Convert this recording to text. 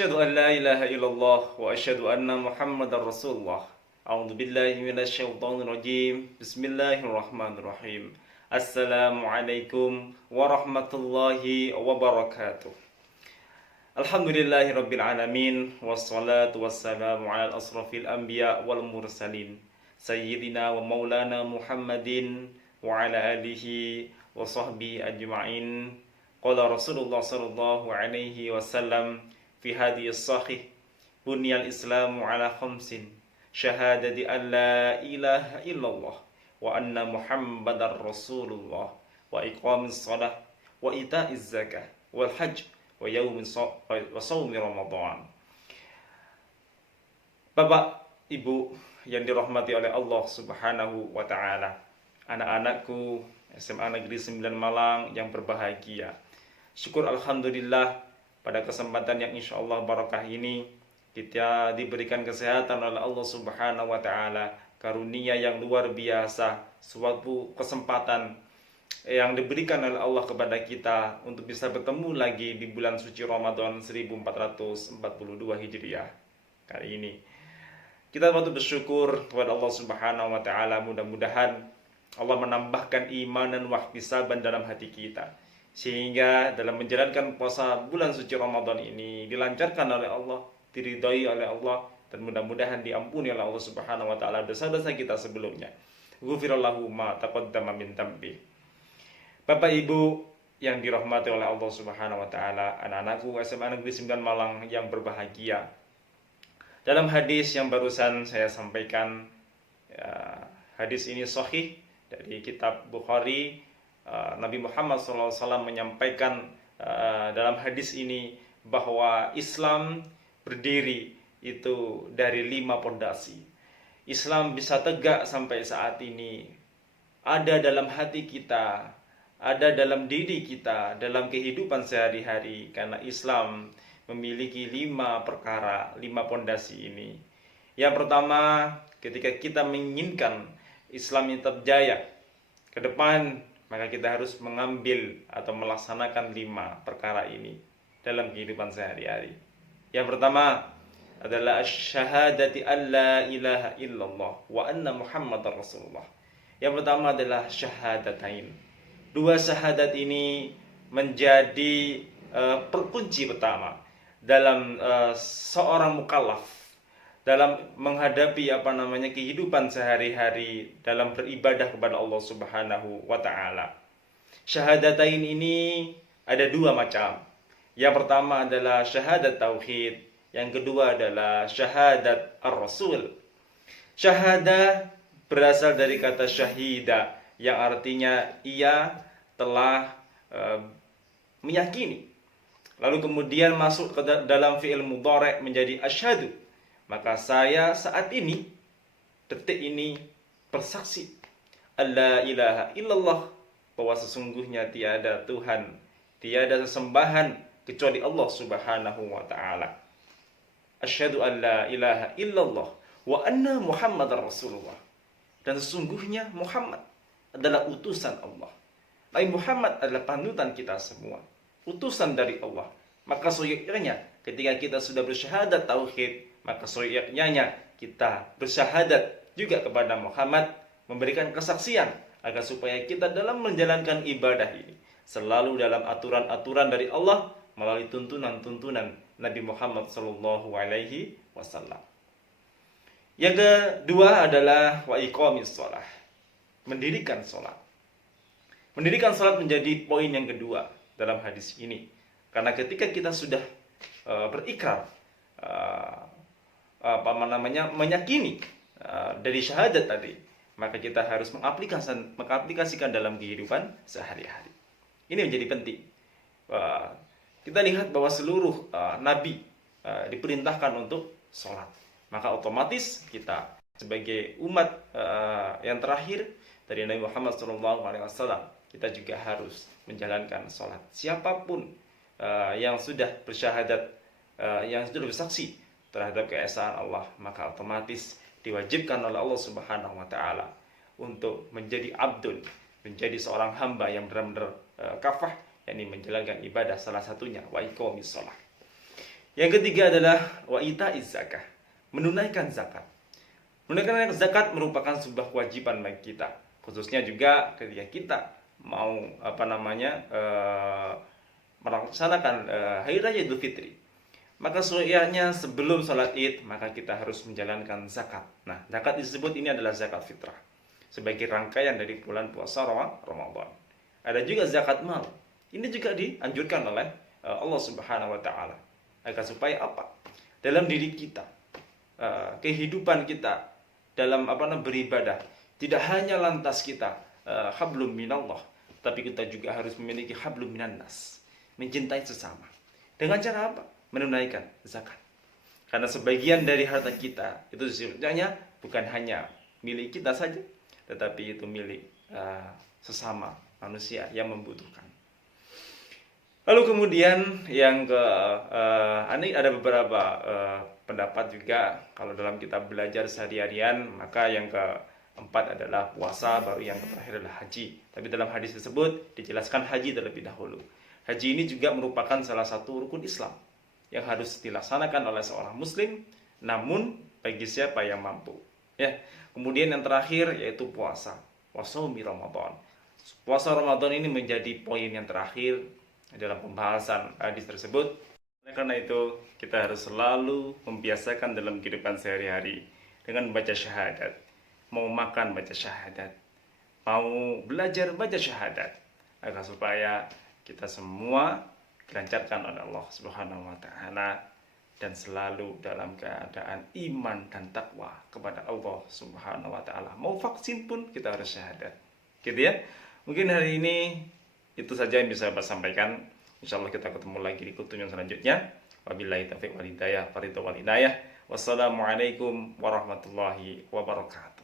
Asyhadu an la ilaha illallah wa asyhadu anna Muhammadar Rasulullah. A'udzu billahi minasyaitonir rajim. Bismillahirrahmanirrahim. Assalamualaikum warahmatullahi wabarakatuh. Alhamdulillahirabbil alamin wassalatu wassalamu ala asrafil anbiya wal mursalin sayyidina wa maulana Muhammadin wa ala alihi wa sahbihi ajma'in. Qala Rasulullah sallallahu alaihi wasallam fi hadis sahih, bunyal islamu ala khamsin, syahadati an la ilaha illallah wa anna Muhammadar Rasulullah wa iqamis shalah wa ita'iz zakah wal hajj wa shaumi Ramadan. Bapak, Ibu yang dirahmati oleh Allah Subhanahu wa taala, anak-anakku SMA Negeri 9 Malang yang berbahagia. Syukur alhamdulillah pada kesempatan yang insyaallah barakah ini kita diberikan kesehatan oleh Allah Subhanahu wa taala, karunia yang luar biasa, suatu kesempatan yang diberikan oleh Allah kepada kita untuk bisa bertemu lagi di bulan suci Ramadan 1442 Hijriah. Kali ini kita patut bersyukur kepada Allah Subhanahu wa taala. Mudah-mudahan Allah menambahkan iman dan wahtisaban dalam hati kita, sehingga dalam menjalankan puasa bulan suci Ramadan ini dilancarkan oleh Allah, diridhai oleh Allah, dan mudah-mudahan diampuni oleh Allah Subhanahu wa taala dosa-dosa kita sebelumnya. Ghufirallahu ma taqaddama min dhanbi. Bapak Ibu yang dirahmati oleh Allah Subhanahu wa taala, anak-anakku SMA Negeri 9 Malang yang berbahagia. Dalam hadis yang barusan saya sampaikan, hadis ini sahih dari kitab Bukhari. Nabi Muhammad SAW menyampaikan dalam hadis ini bahwa Islam berdiri itu dari 5 pondasi. Islam bisa tegak sampai saat ini ada dalam hati kita, ada dalam diri kita, dalam kehidupan sehari-hari, karena Islam memiliki 5 perkara, 5 pondasi ini. Yang pertama, ketika kita menginginkan Islam ini tetap jaya ke depan, maka kita harus mengambil atau melaksanakan 5 perkara ini dalam kehidupan sehari-hari. Yang pertama adalah syahadati alla ilaha illallah wa anna Muhammadar Rasulullah. Yang pertama adalah syahadatain. 2 syahadat ini menjadi perkunci pertama dalam seorang mukallaf dalam menghadapi kehidupan sehari-hari dalam beribadah kepada Allah Subhanahu wa taala. Syahadatain ini ada 2 macam. Yang pertama adalah syahadat tauhid, yang kedua adalah syahadat ar-rasul. Syahadah berasal dari kata syahida, yang artinya ia telah meyakini. Lalu kemudian masuk ke dalam fi'il mudhari' menjadi asyhadu. Maka saya saat ini, detik ini, bersaksi alla ilaha illallah, bahwa sesungguhnya tiada Tuhan, tiada sesembahan kecuali Allah Subhanahu wa taala. Asyhadu an la ilaha illallah wa anna Muhammadar Rasulullah. Dan sesungguhnya Muhammad adalah utusan Allah. Nabi Muhammad adalah panutan kita semua, utusan dari Allah. Maka seyogyanya ketika kita sudah bersyahadat tauhid, maka seyogyanya kita bersyahadat juga kepada Muhammad, memberikan kesaksian agar supaya kita dalam menjalankan ibadah ini selalu dalam aturan-aturan dari Allah melalui tuntunan-tuntunan Nabi Muhammad sallallahu alaihi wasallam. Yang kedua adalah wa iqamis shalah, mendirikan salat. Mendirikan salat menjadi poin yang kedua dalam hadis ini. Karena ketika kita sudah berikrar, meyakini dari syahadat tadi, maka kita harus mengaplikasikan dalam kehidupan sehari-hari. Ini menjadi penting. Kita lihat bahwa seluruh nabi diperintahkan untuk sholat. Maka otomatis kita sebagai umat yang terakhir dari Nabi Muhammad SAW, kita juga harus menjalankan sholat. Siapapun yang sudah bersyahadat, yang sudah bersaksi terhadap keesaan Allah, maka otomatis diwajibkan oleh Allah Subhanahu wa taala untuk menjadi abdun, menjadi seorang hamba yang benar-benar kafah, yakni menjalankan ibadah, salah satunya wa iqamis shalah. Yang ketiga adalah wa itaiz zakah, menunaikan zakat. Menunaikan zakat merupakan sebuah kewajiban bagi kita, khususnya juga ketika kita mau melaksanakan hari raya Idul Fitri. Maka seyogyanya sebelum sholat id, maka kita harus menjalankan zakat. Nah, zakat disebut ini adalah zakat fitrah, sebagai rangkaian dari bulan puasa Ramadan. Ada juga zakat mal. Ini juga dianjurkan oleh Allah Subhanahu wa taala. Agar supaya apa? Dalam diri kita, kehidupan kita dalam beribadah, tidak hanya lantas kita hablum minallah, tapi kita juga harus memiliki hablum minannas, mencintai sesama. Dengan cara apa? Menunaikan zakat. Karena sebagian dari harta kita itu sebenarnya bukan hanya milik kita saja, tetapi itu milik sesama manusia yang membutuhkan. Lalu kemudian yang ini ada beberapa pendapat juga kalau dalam kita belajar sehari-harian, maka yang keempat adalah puasa, baru yang terakhir adalah haji. Tapi dalam hadis tersebut dijelaskan haji terlebih dahulu. Haji ini juga merupakan salah satu rukun Islam yang harus dilaksanakan oleh seorang muslim, namun bagi siapa yang mampu. Ya. Kemudian yang terakhir yaitu puasa. Shaumi Ramadan. Puasa Ramadan ini menjadi poin yang terakhir dalam pembahasan hadis tersebut. Karena itu kita harus selalu membiasakan dalam kehidupan sehari-hari dengan baca syahadat. Mau makan baca syahadat, mau belajar baca syahadat, agar supaya kita semua dilancarkan oleh Allah Subhanahu wa taala dan selalu dalam keadaan iman dan takwa kepada Allah Subhanahu wa taala. Mau vaksin pun kita harus syahadat. Gitu ya. Mungkin hari ini itu saja yang bisa saya sampaikan. Insyaallah kita ketemu lagi di kunjungan selanjutnya. Wabillahi taufiq wal hidayah. Wassalamualaikum warahmatullahi wabarakatuh.